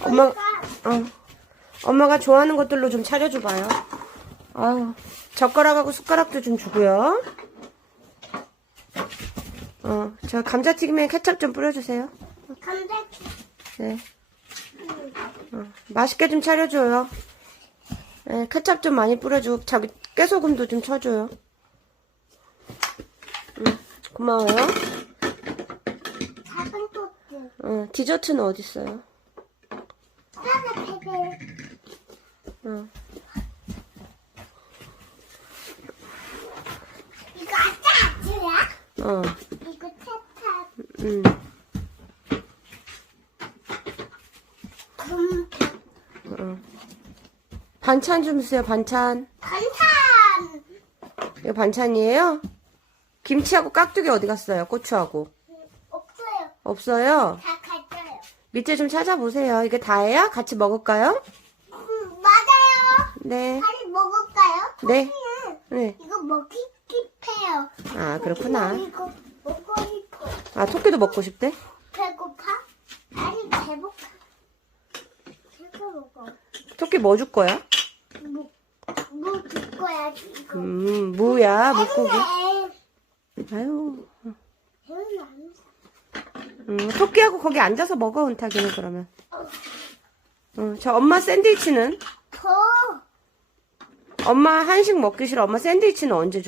엄마, 어. 엄마가 좋아하는 것들로 좀 차려줘봐요. 아유, 젓가락하고 숟가락도 좀 주고요. 어, 저 감자튀김에 케첩 좀 뿌려주세요. 감자 네. 어, 맛있게 좀 차려줘요. 네, 케첩 좀 많이 뿌려주고, 자기 깨소금도 좀 쳐줘요. 응, 고마워요. 작은 토트 어, 디저트는 어딨어요? 어. 이거 아짜 아트야? 어, 이거 차차 음. 금 어. 반찬 좀 주세요, 반찬. 반찬 이거 반찬이에요? 김치하고 깍두기 어디 갔어요? 고추하고. 없어요 없어요? 다 밑에 좀 찾아보세요. 이게 다예요? 같이 먹을까요? 음, 맞아요 네. 빨리 먹을까요? 네. 응. 네. 이거 먹기 깁해요 아, 그렇구나. 이거 먹고 싶어 아, 토끼도 먹고 싶대? 배고파? 아니 배고파 이거 먹어 토끼 뭐 줄 거야? 뭐, 뭐줄 거야 이거 음, 무야, 물고기. 아유. 음, 토끼하고 거기 앉아서 먹어, 은탁이는 그러면. 어, 저 엄마 샌드위치는? 더 엄마 한식 먹기 싫어. 엄마 샌드위치는 언제 줄